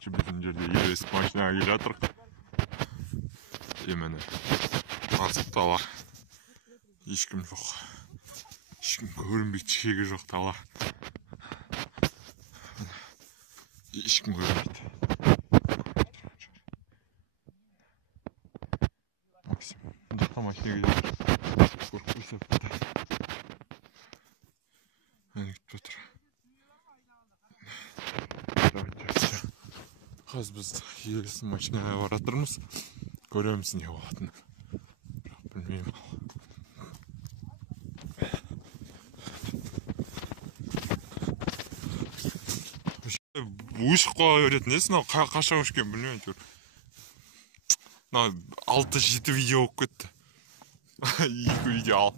Короче, біздің жерде ересіп машинаға келе жатырық. Міне асып тала. Ешкім жоқ. Ешкім көрінбейді, шегі жоқ тала. Ешкім көрінбейді. Максим, жақта машина келе жатыр. Көріп қойса бітті. Міне кетіп жатыр. Қазір біз ересін машинаға баратырмыз. Көреміз не болатынын. Бірақ білмеймін. Өшіп қала беретін есі, қаша өшкен білмеймін әйтеуір. 6-7 видео болып кетті. 2 видео ал.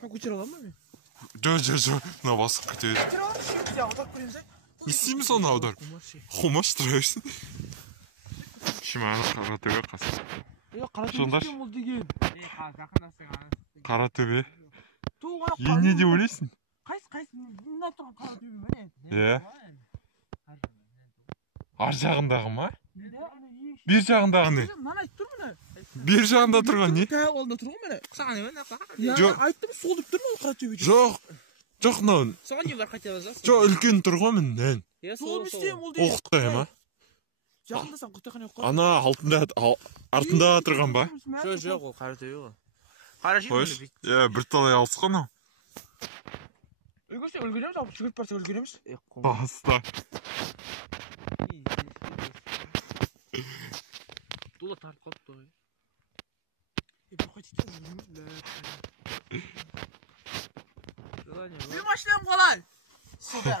Көтере аламын ба мен? Жоқ, мына басып кетеді. Көтере аламын, аударып көреміз, не істейміз оны аударып? Қумаш тұра берсін. Шиманы Қаратөбе қасы. Қаратөбе істейм ол деген. Қаратөбе. Не деп ойлайсың? Қайсы, мына тұрған Қаратөбе ме? Ар жағындағы ма? Бер жағындағы не? Мынаны айтып тұр мына. Бер жағында тұрған не? Олда тұрған мені. Саған не? Айттым, сол деп тұр ма Қаратөбе? Жоқ, мынау. Саған не бар қайтеміз? Жоқ, үлкен тұрған мінден. Сол істейм ол деген. Оқыттай ма? Жақындасаң құттайхан yok. Ана артында тұрған ба? Жоқ, ол Қаратөбе ғой. Қарашын бөлі. Бір талай алыс қой мынау. Үлгереміз, алып жүгіріп барса үлгереміз. Баста. Тула тартып қалыпты ғой. Бір машинам қалай? Супер.